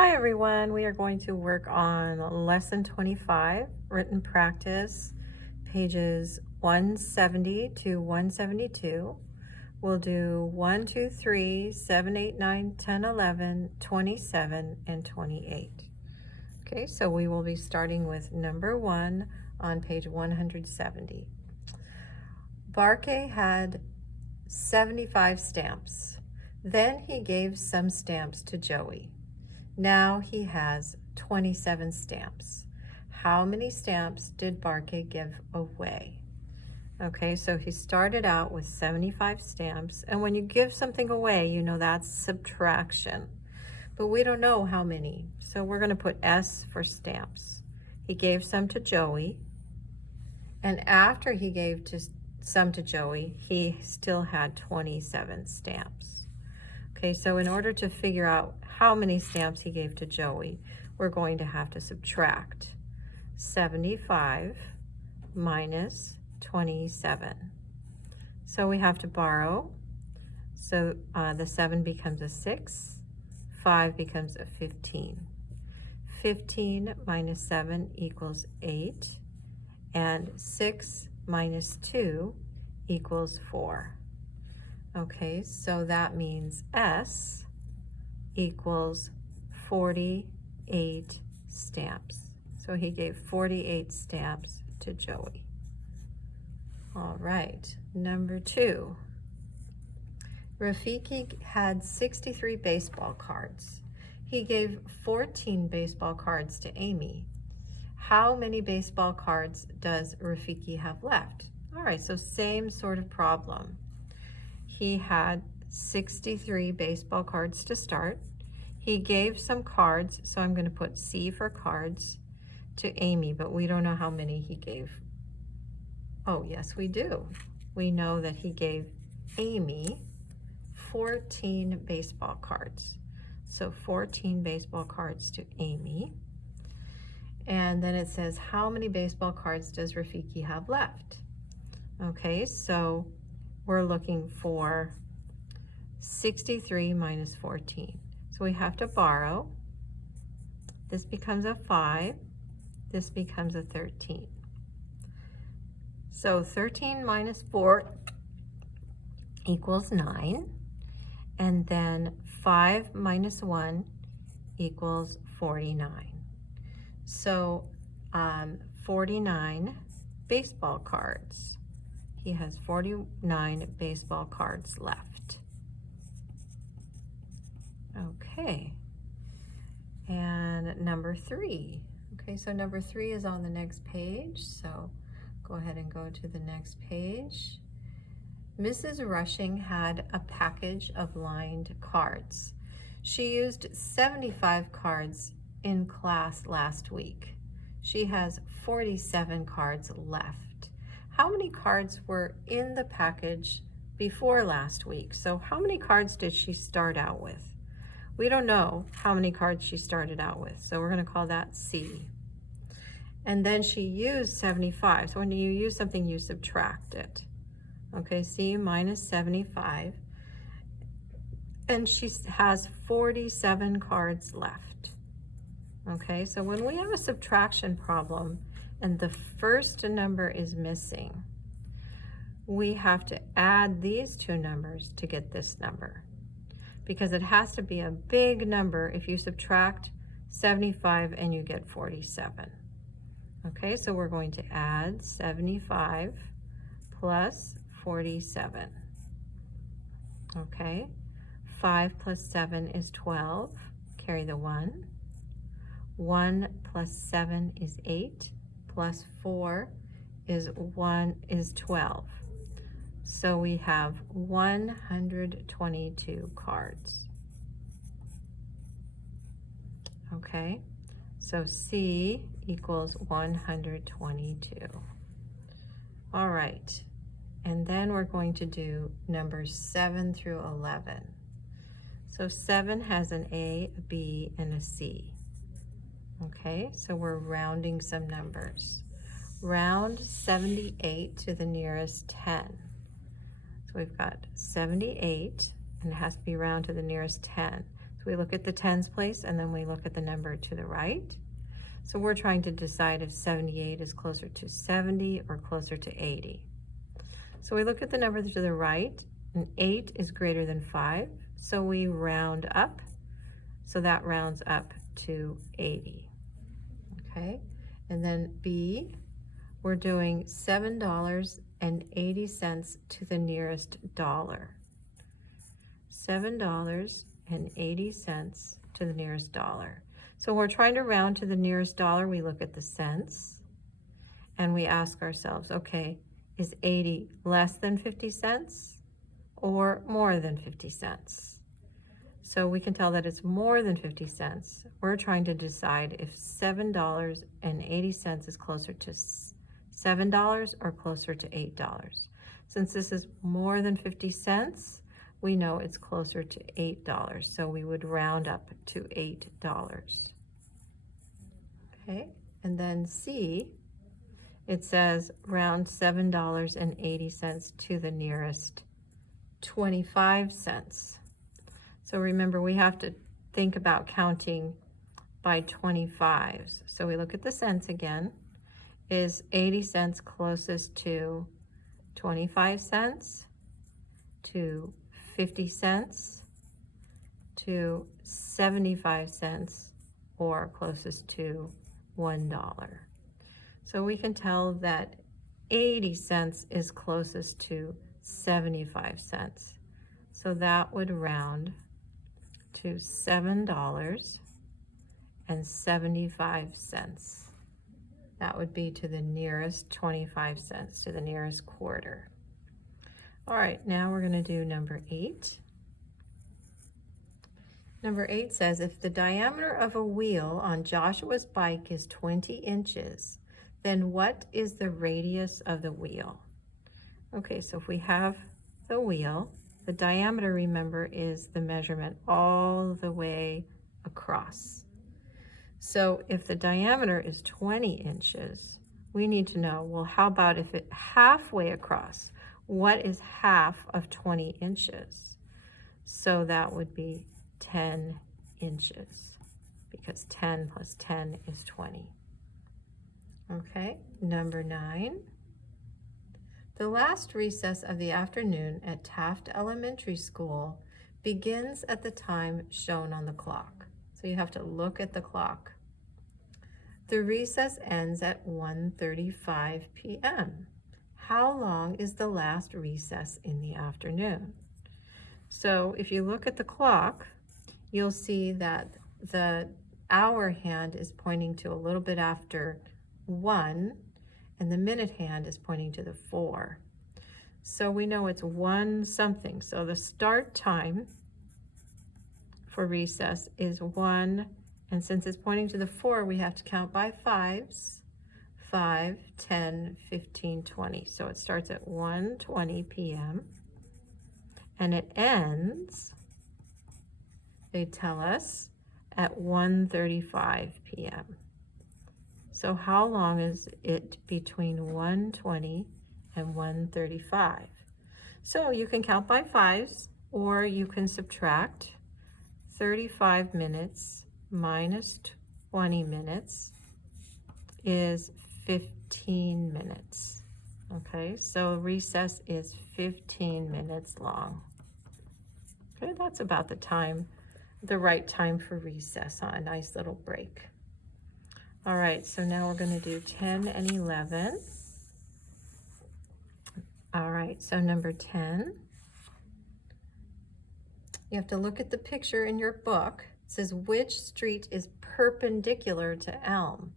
Hi everyone, we are going to work on lesson 25, written practice, pages 170 to 172. We'll do 1, 2, 3, 7, 8, 9, 10, 11, 27, and 28. Okay, so we will be starting with number 1 on page 170. Barkay had 75 stamps. Then he gave some stamps to Joey. Now he has 27 stamps. How many stamps did Barkay give away? Okay, so he started out with 75 stamps, and when you give something away, you know that's subtraction. But we don't know how many, so we're going to put S for stamps. He gave some to Joey, and after he gave some to Joey, he still had 27 stamps. Okay, so in order to figure out how many stamps he gave to Joey, we're going to have to subtract 75 minus 27. So we have to borrow. So the 7 becomes a 6, 5 becomes a 15. 15 minus 7 equals 8, and 6 minus 2 equals 4. Okay, so that means S equals 48 stamps. So he gave 48 stamps to Joey. All right, number 2. Rafiki had 63 baseball cards. He gave 14 baseball cards to Amy. How many baseball cards does Rafiki have left? All right, so same sort of problem. He had 63 baseball cards to start. He gave some cards, so I'm going to put C for cards, to Amy, but we don't know how many he gave. Oh, yes, we do. We know that he gave Amy 14 baseball cards. So 14 baseball cards to Amy. And then it says, how many baseball cards does Rafiki have left? Okay, so we're looking for 63 minus 14. So we have to borrow. This becomes a 5. This becomes a 13. So 13 minus 4 equals 9. And then 5 minus 1 equals 49. So 49 baseball cards. He has 49 baseball cards left. Okay, and number 3. Okay, so number 3 is on the next page, so go ahead and go to the next page. Mrs. Rushing had a package of lined cards. She used 75 cards in class last week. She has 47 cards left. How many cards were in the package before last week? So how many cards did she start out with? We don't know how many cards she started out with, so we're going to call that C. And then she used 75. So when you use something, you subtract it. Okay, C minus 75. And she has 47 cards left. Okay, so when we have a subtraction problem and the first number is missing, we have to add these two numbers to get this number, because it has to be a big number if you subtract 75 and you get 47. Okay, so we're going to add 75 plus 47. Okay, 5 plus 7 is 12. Carry the 1. 1 plus 7 is 8. Plus 4 is 12. So we have 122 cards. Okay, so C equals 122. All right, and then we're going to do numbers 7 through 11. So 7 has an A, a B, and a C. Okay, so we're rounding some numbers. Round 78 to the nearest 10. So we've got 78, and it has to be round to the nearest 10. So we look at the tens place and then we look at the number to the right. So we're trying to decide if 78 is closer to 70 or closer to 80. So we look at the number to the right, and 8 is greater than 5, so we round up. So that rounds up to 80. Okay, and then B, we're doing $7.80 to the nearest dollar. $7.80 to the nearest dollar. So we're trying to round to the nearest dollar. We look at the cents and we ask ourselves, okay, is 80 less than 50 cents or more than 50 cents? So we can tell that it's more than 50 cents. We're trying to decide if $7.80 is closer to $7 or closer to $8. Since this is more than 50 cents, we know it's closer to $8, so we would round up to $8. Okay, and then C, it says round $7.80 to the nearest 25 cents. So remember, we have to think about counting by 25s. So we look at the cents again. Is 80 cents closest to 25 cents, to 50 cents, to 75 cents, or closest to $1? So we can tell that 80 cents is closest to 75 cents. So that would round to $7.75. That would be to the nearest 25 cents, to the nearest quarter. All right, now we're going to do number 8. Number 8 says, if the diameter of a wheel on Joshua's bike is 20 inches, then what is the radius of the wheel? Okay, so if we have the wheel, the diameter, remember, is the measurement all the way across. So if the diameter is 20 inches, we need to know, well, how about if it's halfway across? What is half of 20 inches? So that would be 10 inches, because 10 plus 10 is 20. Okay, number 9. The last recess of the afternoon at Taft Elementary School begins at the time shown on the clock. So you have to look at the clock. The recess ends at 1:35 p.m. How long is the last recess in the afternoon? So if you look at the clock, you'll see that the hour hand is pointing to a little bit after 1, and the minute hand is pointing to the 4. So we know it's 1 something. So the start time for recess is 1, and since it's pointing to the 4, we have to count by 5s. 5, 10, 15, 20. So it starts at 1:20 p.m. and it ends, they tell us, at 1:35 p.m. So how long is it between 1:20 and 1:35? So you can count by 5s, or you can subtract 35 minutes minus 20 minutes is 15 minutes. Okay, so recess is 15 minutes long. Okay, that's about the time, the right time for recess, a nice little break. All right, so now we're going to do 10 and 11. All right, so number 10. You have to look at the picture in your book. It says, which street is perpendicular to Elm?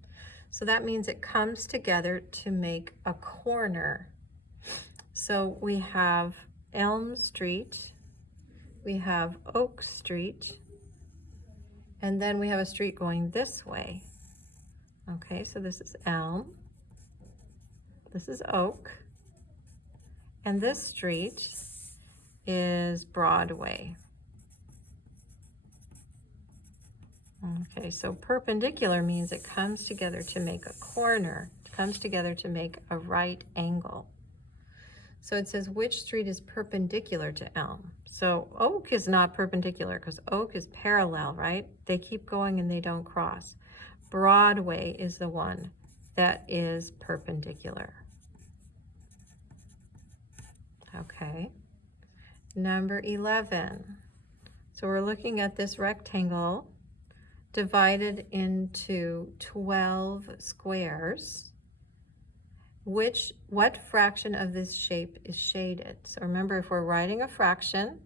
So that means it comes together to make a corner. So we have Elm Street, we have Oak Street, and then we have a street going this way. Okay, so this is Elm, this is Oak, and this street is Broadway. Okay, so perpendicular means it comes together to make a corner. It comes together to make a right angle. So it says, which street is perpendicular to Elm? So Oak is not perpendicular because Oak is parallel, right? They keep going and they don't cross. Broadway is the one that is perpendicular. Okay. Number 11. So we're looking at this rectangle divided into 12 squares. What fraction of this shape is shaded? So remember, if we're writing a fraction,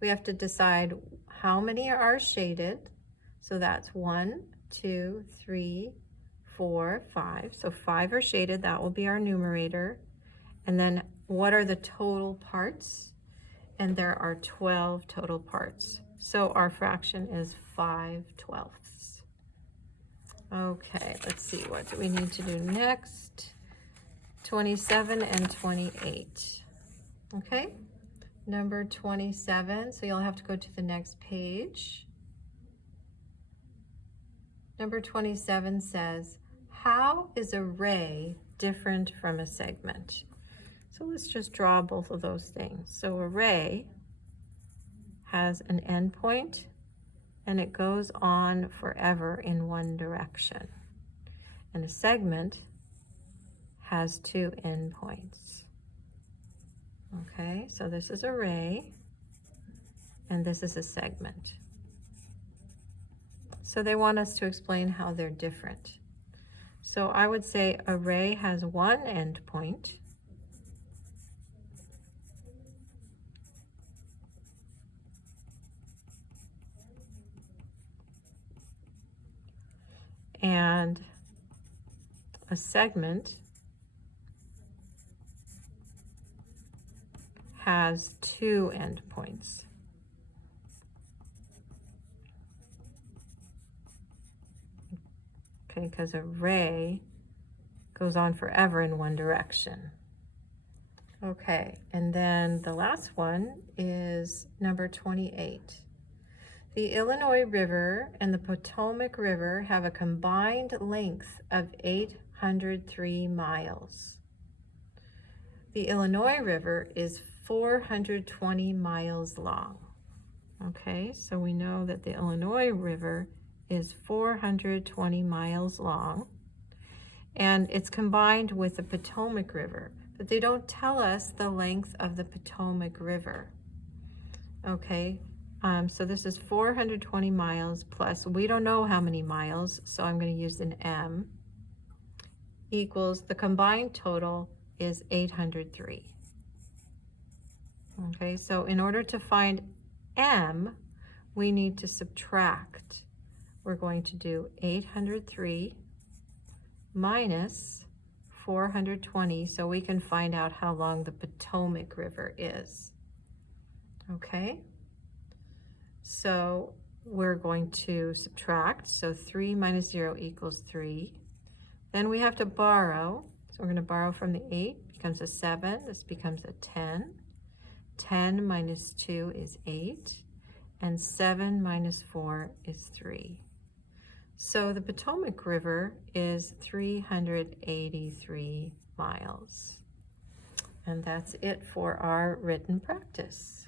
we have to decide how many are shaded. So that's 1, 2, 3, 4, 5. So 5 are shaded, that will be our numerator. And then what are the total parts? And there are 12 total parts. So our fraction is 5/12. Okay, let's see, what do we need to do next? 27 and 28. Okay, number 27, so you'll have to go to the next page. Number 27 says, how is a ray different from a segment? So let's just draw both of those things. So a ray has an endpoint and it goes on forever in one direction. And a segment has 2 endpoints. Okay, so this is a ray and this is a segment. So they want us to explain how they're different. So I would say a ray has 1 endpoint and a segment has 2 endpoints. Okay, because a ray goes on forever in one direction. Okay, and then the last one is number 28. The Illinois River and the Potomac River have a combined length of 803 miles. The Illinois River is 420 miles long. Okay, so we know that the Illinois River is 420 miles long, and it's combined with the Potomac River, but they don't tell us the length of the Potomac River. Okay, so this is 420 miles plus, we don't know how many miles, so I'm going to use an M, equals the combined total is 803. Okay, so in order to find M, we need to subtract. We're going to do 803 minus 420, so we can find out how long the Potomac River is. Okay, so we're going to subtract, so 3 minus 0 equals 3. Then we have to borrow, so we're going to borrow from the 8, becomes a 7, this becomes a 10. 10 minus 2 is 8, and 7 minus 4 is 3. So the Potomac River is 383 miles. And that's it for our written practice.